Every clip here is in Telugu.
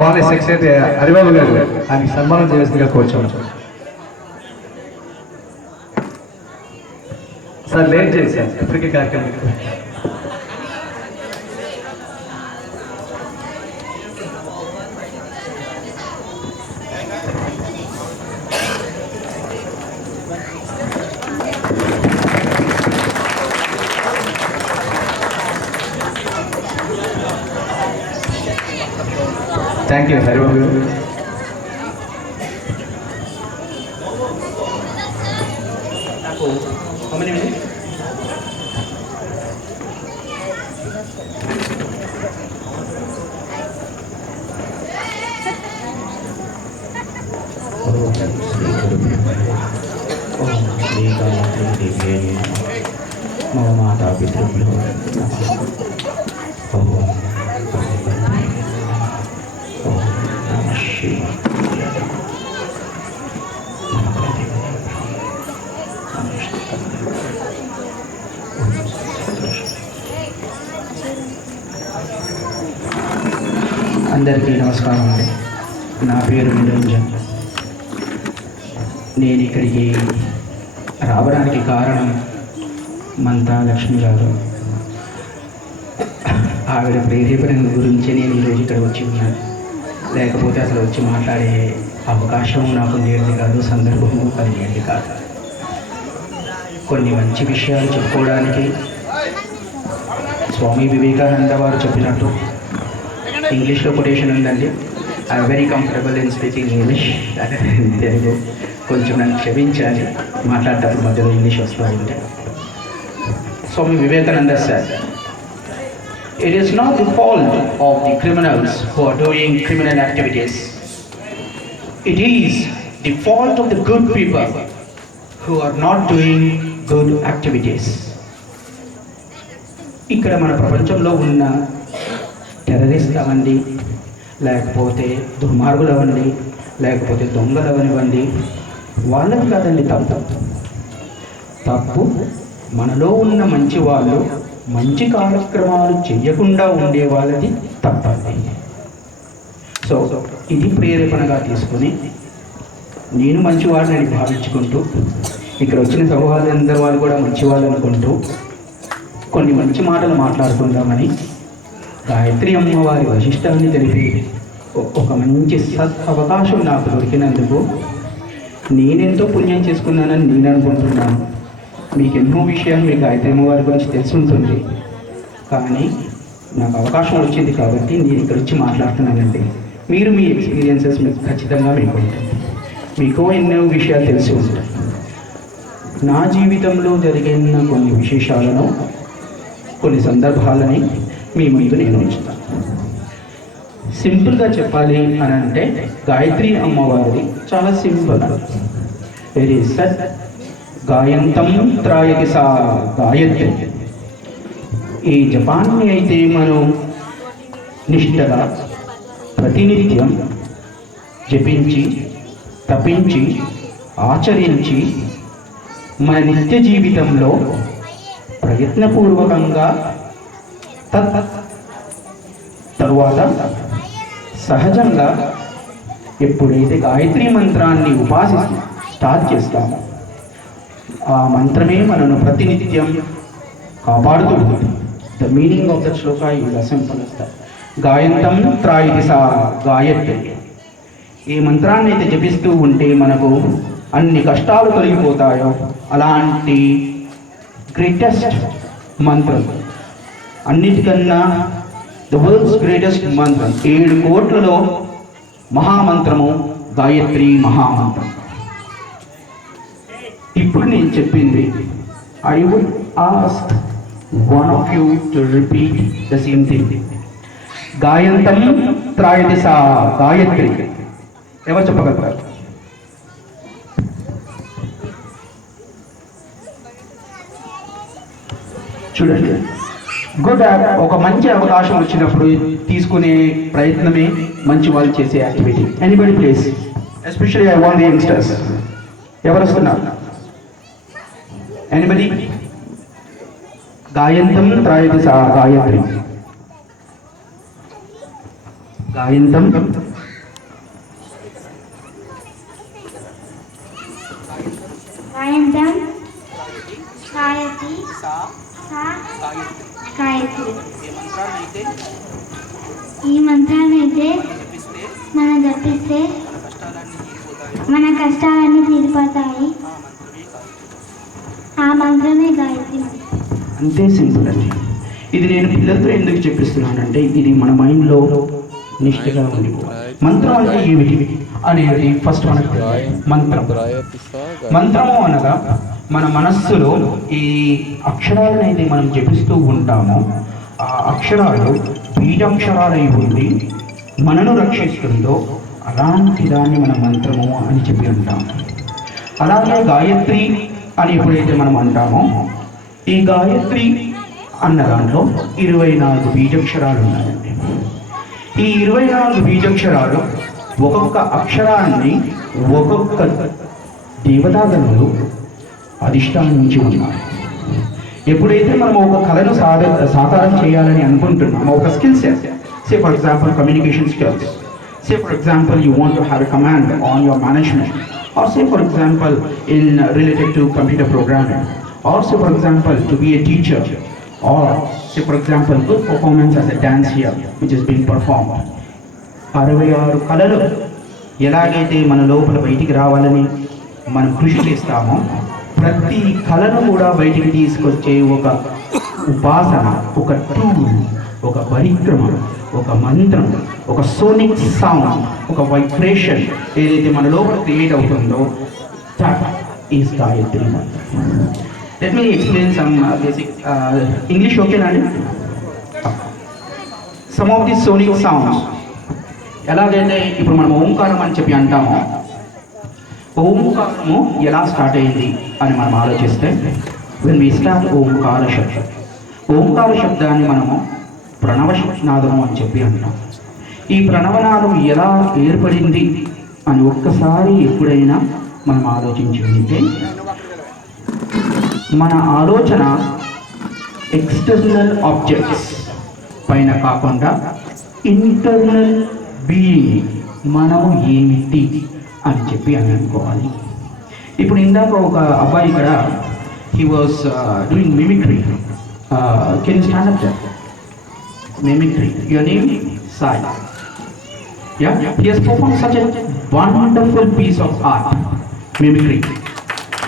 కాలేజ్ సెక్రటరీ హరిబాబు గారు ఆయనకి సన్మానం చేయాల్సిందిగా కోరుచున్నాం. సార్ లేట్ చేశారు ఇప్పటికీ కార్యక్రమం. థ్యాంక్ యూ హరిబాబు గారు. మమ మాతా పితృభ్యో అందరికీ నమస్కారం అండి. నా పేరు నిరంజన్. నేను ఇక్కడికి రావడానికి కారణం మంతా లక్ష్మి గారు. ఆవిడ ప్రేరేపణ గురించి నేను ఈరోజు ఇక్కడ వచ్చి ఉన్నాను. లేకపోతే అసలు వచ్చి మాట్లాడే అవకాశం నాకు ఉండేది కాదు, సందర్భము కలిగేది కాదు. కొన్ని మంచి విషయాలు చెప్పుకోవడానికి స్వామి వివేకానంద వారు చెప్పినట్టు ఇంగ్లీష్లో కొటేషన్ ఉందండి. I'm very comfortable in speaking English. Telugu కొంచెం నన్ను క్షమించాలి, మాట్లాడేటప్పుడు మధ్యలో ఇంగ్లీష్ వస్తూ ఉంటే. Swami Vivekananda sir, it is not the fault of the criminals who are doing criminal activities. It is the fault of the good people who are not doing good activities. ఇక్కడ మన ప్రపంచంలో ఉన్న టెర్రరిస్ట్ అవ్వండి, లేకపోతే దుర్మార్గులు అవ్వండి, లేకపోతే దొంగలు అవనివ్వండి, వాళ్ళకి కాదండి తప్పు మనలో ఉన్న మంచి వాళ్ళు మంచి కార్యక్రమాలు చేయకుండా ఉండే వాళ్ళది తప్పండి. సో ఇది ప్రేరేపణగా తీసుకొని నేను మంచివాడిని భావించుకుంటూ, ఇక్కడ వచ్చిన సహోదరులందరూ వాళ్ళు కూడా మంచివాళ్ళు అనుకుంటూ కొన్ని మంచి మాటలు మాట్లాడుకుందామని గాయత్రి అమ్మవారి వశిష్టాన్ని తెలిపి ఒక మంచి అవకాశం నాకు దొరికినందుకు నేనెంతో పుణ్యం చేసుకున్నానని నేను అనుకుంటున్నాను. మీకు ఎన్నో విషయాలు మీ గాయత్రి అమ్మవారి గురించి తెలిసి ఉంటుంది, కానీ నాకు అవకాశం వచ్చింది కాబట్టి నేను ఇక్కడ వచ్చి మాట్లాడుతున్నానండి. మీరు మీ ఎక్స్పీరియన్సెస్ మీకు ఖచ్చితంగా మీకు ఉంటుంది, మీకు ఎన్నో విషయాలు తెలిసి ఉంటాయి. నా జీవితంలో జరిగిన కొన్ని విశేషాలను, కొన్ని సందర్భాలని మీ ముందు నేను ఉంచుతాను. సింపుల్గా చెప్పాలి అని అంటే గాయత్రి అమ్మవారిది చాలా సింపుల్. వెరీ సత్ గాయంతం త్రాయతి సా గాయత్రి. ఈ జపాన్ని అయితే మనం నిష్ఠగా ప్రతినిత్యం జపించి తపించి ఆచరించి మన నిత్య జీవితంలో ప్రయత్నపూర్వకంగా తరువాత సహజంగా ఎప్పుడైతే గాయత్రి మంత్రాన్ని ఉపాసిస్తూ స్టార్ట్ చేస్తామో ఆ మంత్రమే మనను ప్రతినిత్యం కాపాడుతూ ఉంటుంది. The meaning of the shloka is a simple. గాయంతం త్రాయతి సా గాయత్రి. ఈ మంత్రాన్ని అయితే జపిస్తూ ఉంటే మనకు అన్ని కష్టాలు తొలగిపోతాయో అలాంటి గ్రేటెస్ట్ మంత్రం, అన్నిటికన్నా ద వరల్డ్స్ గ్రేటెస్ట్ మంత్రం, 7 కోట్లలో మహామంత్రము గాయత్రి మహామంత్రం. ఇప్పుడు నేను చెప్పింది I would ask one of you to repeat the same thing. గాయంతం త్రాయతి సా గాయత్రి. ఎవరు చెప్పగలుగుతారు? చూడండి, గుడ్. ఒక మంచి అవకాశం వచ్చినప్పుడు తీసుకునే ప్రయత్నమే మంచి వాళ్ళు చేసే activity. Anybody please, especially I want the youngsters. ఎవరు వస్తున్నారు? ఎనీబడి? గాయంతం త్రాయతి సా గాయత్రి. గాయంతం గాయత్రి సా సా గాయత్రి. గాయత్రి. ఈ మంత్రాన్నైతే ఈ మంత్రాన్నైతే జపిస్తే మనం జపిస్తే మన కష్టాలన్నీ తీరిపోతాయో మన కష్టాలన్నీ తీరిపోతాయి. ఆ మంత్రమే గాయత్రి. ఆ మంత్రమే గాయత్రి మంత్రం. అంతే సింపుల్ అండి. ఇది నేను పిల్లలతో ఎందుకు చెప్పిస్తున్నానంటే ఇది మన మైండ్లో నిష్ఠగా ఉండిపోవాలి. మంత్రం అంటే ఏమిటి అనేది ఫస్ట్ మనకు తెలియాలి. మంత్రం మంత్రము అనగా మన మనస్సులో ఈ అక్షరాలను అయితే మనం జపిస్తూ ఉంటామో ఆ అక్షరాలు బీజాక్షరాలై ఉండి మనను రక్షిస్తుందో అలాంటి దాన్ని మనం మంత్రము అని చెప్పి అంటాము. అలాగే గాయత్రి అని ఎప్పుడైతే మనం అంటామో ఈ గాయత్రి అన్న దాంట్లో 24 బీజాక్షరాలు ఉన్నాయండి. ఈ 24 బీజాక్షరాలు ఒక్కొక్క అక్షరాన్ని ఒక్కొక్క దేవతాగణులు అధిష్టానించి ఉన్నారు. ఎప్పుడైతే మనం ఒక కళను సాకారం చేయాలని అనుకుంటున్నామో ఒక skill set, say for example communication skills, say for example you want to have a command on your management, or say for example in related to computer programming, or say for example to be a teacher, or say for example good performance as a dance here which is being performed. 66 కళలు ఎలాగైతే మన లోపల బయటికి రావాలని మనం కృషి చేస్తామో ప్రతి కళను కూడా బయటికి తీసుకొచ్చే ఒక ఉపాసన, ఒక టూల్, ఒక పరిక్రమ, ఒక మంత్రం, ఒక సోనిక్ సౌండ్, ఒక వైబ్రేషన్ ఏదైతే మన లోపల క్రియేట్ అవుతుందో దట్ ఈస్ గాయత్రి మంత్రం. Let me explain some basic English ఓకేనా అండి? Some of the sonic sounds ఎలాగైతే ఇప్పుడు మనం ఓంకారం అని చెప్పి అంటామో ఓంకారము ఎలా స్టార్ట్ అయింది అని మనం ఆలోచిస్తే వెన్ వి స్టార్ట్ ఓంకార శబ్దం, ఓంకార శబ్దాన్ని మనము ప్రణవనాదము అని చెప్పి అంటాం. ఈ ప్రణవనాదం ఎలా ఏర్పడింది అని ఒక్కసారి ఎప్పుడైనా మనం ఆలోచించి ఉంటే మన ఆలోచన ఎక్స్టర్నల్ ఆబ్జెక్ట్స్ పైన కాకుండా ఇంటర్నల్ బీయింగ్ మనము ఏమిటి అని చెప్పి అని అనుకోవాలి. ఇప్పుడు ఇందాక ఒక అబ్బాయి ఇక్కడ he was doing mimicry. Can you stand up there? Mimicry. Your name? Sai. Yeah? He has performed such a wonderful piece of art. Mimicry.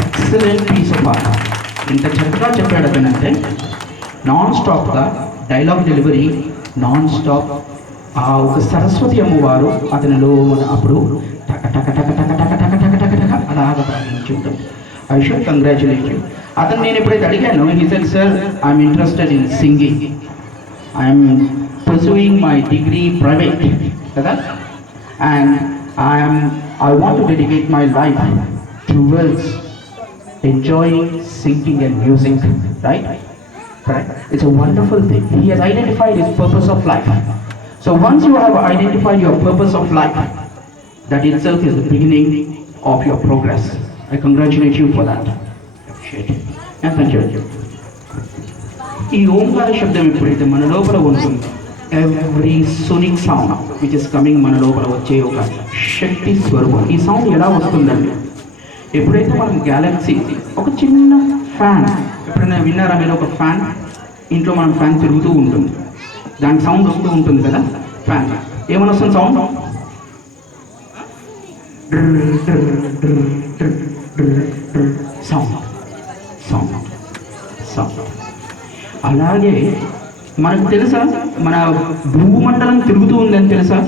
Excellent piece of art. ఇంత చక్కగా చెప్పాడు అతనంటే నాన్ స్టాప్గా డైలాగ్ డెలివరీ నాన్ స్టాప్. ఆ ఒక సరస్వతి అమ్మవారు అతనిలో అప్పుడు టక టక టక టక టక టక టక టక టక అలాగ ప్రారంభించి ఉంటుంది. I should congratulate you. అతను నేను ఎప్పుడైతే అడిగాను he said sir I'm interested in singing, I am pursuing my degree private, and I want to dedicate my life towards enjoying singing and music, right? Correct? It's a wonderful thing. He has identified his purpose of life. So once you have identified your purpose of life, that itself is the beginning of your progress. I congratulate you for that. Appreciate it. And thank you. ఈ ఓంకార శబ్దం ఎప్పుడైతే మన లోపల ఉంటుందో every sonic sound which is coming మన లోపల వచ్చే ఒక శక్తి స్వరూపం. ఈ సౌండ్ ఎలా వస్తుందండి? ఎప్పుడైతే మనం గ్యాలక్సీ ఒక చిన్న ఫ్యాన్ ఎప్పుడైనా విన్నారా మీరు? ఒక ఫ్యాన్ ఇంట్లో మనం ఫ్యాన్ తిరుగుతూ ఉంటుంది, దానికి సౌండ్ వస్తూ ఉంటుంది కదా. ఫ్యాన్ ఏమని వస్తుంది సౌండ్? Sound sound sound. అలాగే మనకు తెలుసా మన భూమండలం తిరుగుతూ ఉందని తెలుసా?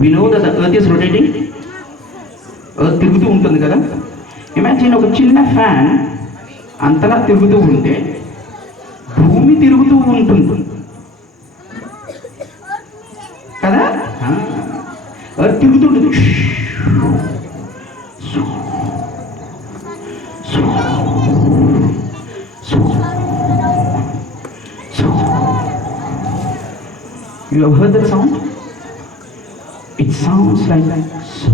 We know that the earth is rotating. Earth తిరుగుతూ ఉంటుంది కదా. ఇమాజిన్ ఒక చిన్న ఫ్యాన్ అంతలా తిరుగుతూ ఉంటే భూమి తిరుగుతూ ఉంటుంది కదా. Earth తిరుగుతుంటుంది. You have heard that sound? It sounds like so.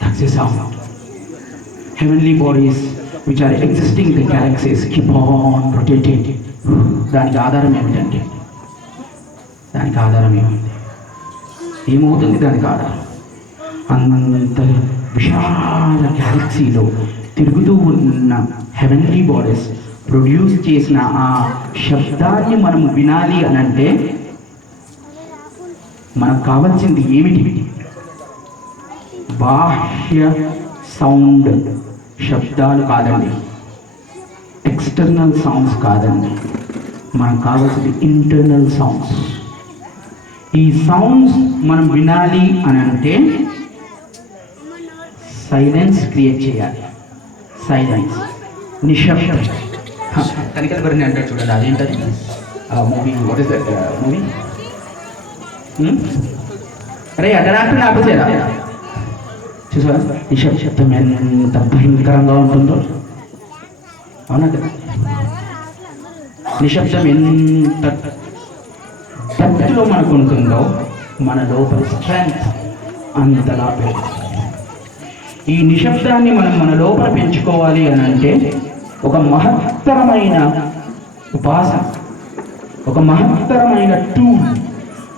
That's the sound. Heavenly bodies which are existing in the galaxies keep on rotating. దానికి ఆధారం ఏమిటంటే ఏమవుతుంది దాని కాడ? అంత విశాల గ్యాలక్సీలో తిరుగుతూ ఉన్న హెవెన్లీ బాడీస్ ప్రొడ్యూస్ చేసిన ఆ శబ్దాన్ని మనం వినాలి అని అంటే మనకు కావాల్సింది ఏమిటి? బాహ్య సౌండ్, శబ్దాలు కాదండి, ఎక్స్టర్నల్ సౌండ్స్ కాదండి, మనకు కావాల్సింది ఇంటర్నల్ సౌండ్స్. ఈ సౌండ్స్ మనం వినాలి అని అంటే సైలెన్స్ క్రియేట్ చేయాలి. సైలెన్స్, నిశ్శబ్దం. తనిఖీల గురించి అంటారు చూడండి, అదేంటది movie? What is that movie? అరే అటరాక్ట్ ఆపేసేరా? చూసా నిశ్శబ్దం ఎంత భయంకరంగా ఉంటుందో. అవునా కదా? నిశ్శబ్దం ఎంత డెప్త్లో మనకు ఉంటుందో మన లోపల స్ట్రెంగ్త్ అంతలా పెరుగుతుంది. ఈ నిశ్శబ్దాన్ని మనం మన లోపల పెంచుకోవాలి అని అంటే ఒక మహత్తరమైన ఉపాసన, ఒక మహత్తరమైన టూల్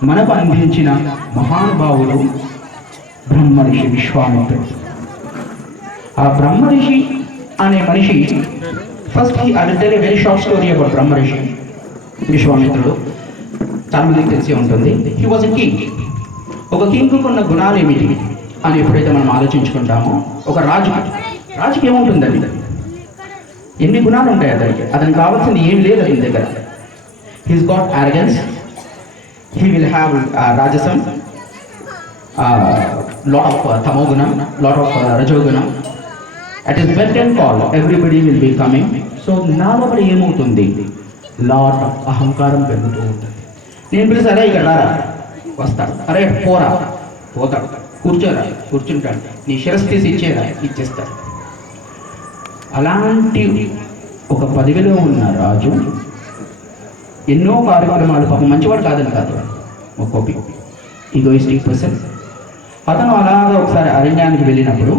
మనకు అందించిన మహానుభావుడు బ్రహ్మర్షి విశ్వామిత్రుడు. ఆ బ్రహ్మర్షి అనే మనిషి, first I will tell a very short story about బ్రహ్మర్షి విశ్వామిత్రుడు. చాలా మందికి తెలిసి ఉంటుంది. He was a king. ఒక కింగ్కు ఉన్న గుణాలు ఏమిటి అని ఎప్పుడైతే మనం ఆలోచించుకుంటామో, ఒక రాజుకి ఏముంటుందండి? ఎన్ని గుణాలు ఉంటాయి అతనికి? అతనికి కావాల్సింది ఏమి లేదు అతని దగ్గర. He's got arrogance, he will have rajasam, lot of tamogunam, lot of rajogunam. At his beck and call everybody will be coming. So నా లోపల ఏమవుతుంది? లాట్ ఆఫ్ అహంకారం పెరుగుతూ ఉంటుంది. నేను పిలిచి అరే ఇక్కడ రారా, వస్తాడు. అరే పోరా, పోతాడు. కూర్చోరా, కూర్చుంటాడు. నీ శిరస్సు తీసి ఇచ్చేరా, ఇచ్చేస్తాడు. అలాంటి ఒక పదవిలో ఉన్న రాజు ఎన్నో కార్యక్రమాలు, పాపం మంచివాడు కాదని కాదు, ఒక కోపి ఈగోయిస్టిక్ పర్సన్. అతను అలాగా ఒకసారి అరణ్యానికి వెళ్ళినప్పుడు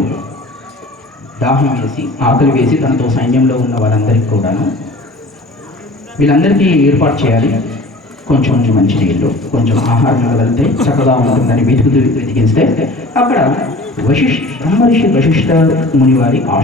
దాహం వేసి, ఆకలి వేసి, తనతో సైన్యంలో ఉన్న వాళ్ళందరికీ కూడాను వీళ్ళందరికీ ఏర్పాటు చేయాలి కొంచెం మంచి నీళ్ళు, కొంచెం ఆహారం వెళ్తే చక్కగా ఉంటుందని వెతికిస్తే అక్కడ బ్రహ్మర్షి వశిష్ఠ మునివారి